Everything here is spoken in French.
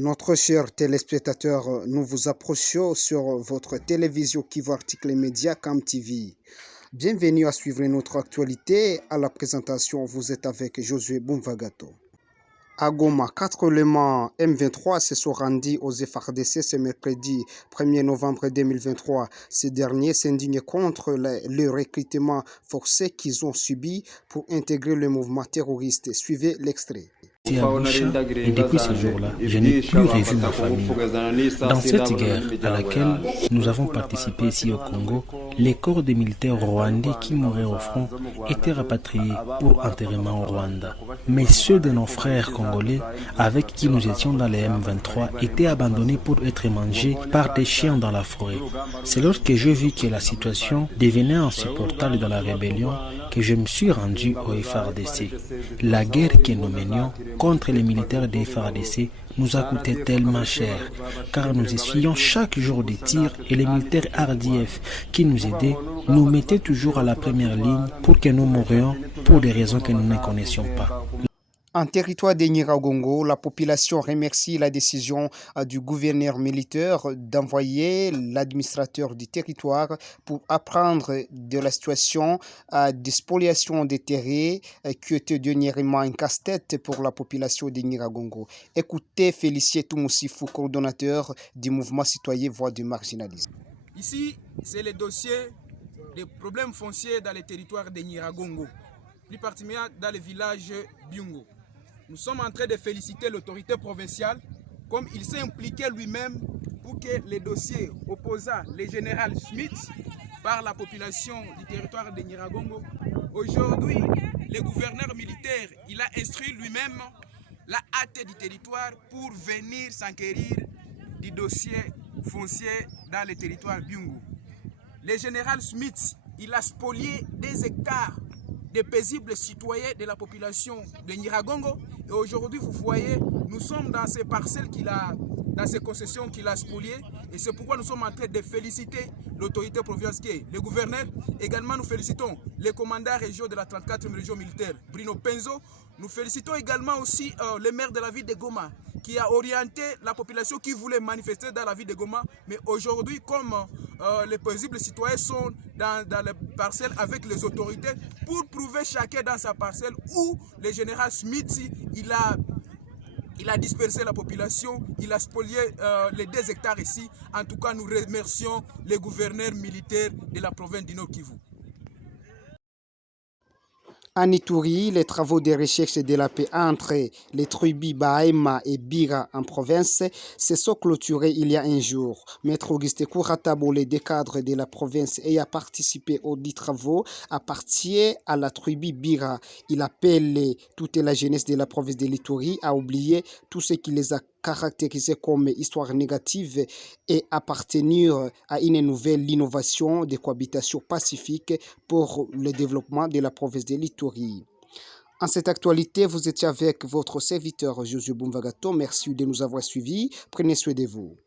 Notre cher téléspectateur, nous vous approchons sur votre télévision Kivu Article Média Cam TV. Bienvenue à suivre notre actualité. À la présentation, vous êtes avec Josué Boumvagato. À Goma, 4 éléments M23 se sont rendus aux FARDC ce mercredi 1er novembre 2023. Ces derniers s'indignent contre le recrutement forcé qu'ils ont subi pour intégrer le mouvement terroriste. Suivez l'extrait. Et depuis ce jour-là, je n'ai plus revu ma famille. Dans cette guerre à laquelle nous avons participé ici au Congo, les corps des militaires rwandais qui mouraient au front étaient rapatriés pour enterrement au Rwanda. Mais ceux de nos frères congolais avec qui nous étions dans les M23 étaient abandonnés pour être mangés par des chiens dans la forêt. C'est lorsque j'ai vu que la situation devenait insupportable dans la rébellion que je me suis rendu au FARDC. La guerre que nous menions contre les militaires des FARDC nous a coûté tellement cher, car nous essuyions chaque jour des tirs et les militaires RDF qui nous aidaient nous mettaient toujours à la première ligne pour que nous mourions pour des raisons que nous ne connaissions pas. En territoire de Nyiragongo, la population remercie la décision du gouverneur militaire d'envoyer l'administrateur du territoire pour apprendre de la situation de spoliation des terrains qui était dernièrement un casse-tête pour la population de Nyiragongo. Écoutez Félicien Toumoussifou, coordonnateur du mouvement citoyen Voix du marginalisme. Ici, c'est le dossier des problèmes fonciers dans les territoires de Nyiragongo, plus particulièrement dans le village Byungo. Nous sommes en train de féliciter l'autorité provinciale comme il s'est impliqué lui-même pour que les dossiers opposant le général Smith par la population du territoire de Nyiragongo. Aujourd'hui, le gouverneur militaire il a instruit lui-même la hâte du territoire pour venir s'enquérir du dossier foncier dans le territoire Byungo. Le général Smith il a spolié des hectares des paisibles citoyens de la population de Nyiragongo. Et aujourd'hui, vous voyez, nous sommes dans ces parcelles dans ces concessions qu'il a spoliées. Et c'est pourquoi nous sommes en train de féliciter l'autorité provinciale, le gouverneur. Également, nous félicitons les commandants régionaux de la 34e région militaire, Bruno Penzo. Nous félicitons également aussi le maire de la ville de Goma, qui a orienté la population qui voulait manifester dans la ville de Goma. Mais aujourd'hui, comme les paisibles citoyens sont dans les parcelles avec les autorités, pour prouver chacun dans sa parcelle où le général Smith il a dispersé la population, il a spolié les 2 hectares ici. En tout cas, nous remercions les gouverneurs militaires de la province du Nord Kivu. En Ituri, les travaux de recherche de la paix entre les tribus Bahema et Bira en province se sont clôturés il y a un jour. Maître Auguste Kouratabo, le cadre de la province ayant participé aux 10 travaux, appartient à la tribu Bira. Il appelle toute la jeunesse de la province de l'Ituri à oublier tout ce qui les a caractérisés comme histoire négative et appartenir à une nouvelle innovation de cohabitation pacifique pour le développement de la province de l'Ituri. En cette actualité, vous étiez avec votre serviteur Josué Boumvagato. Merci de nous avoir suivis. Prenez soin de vous.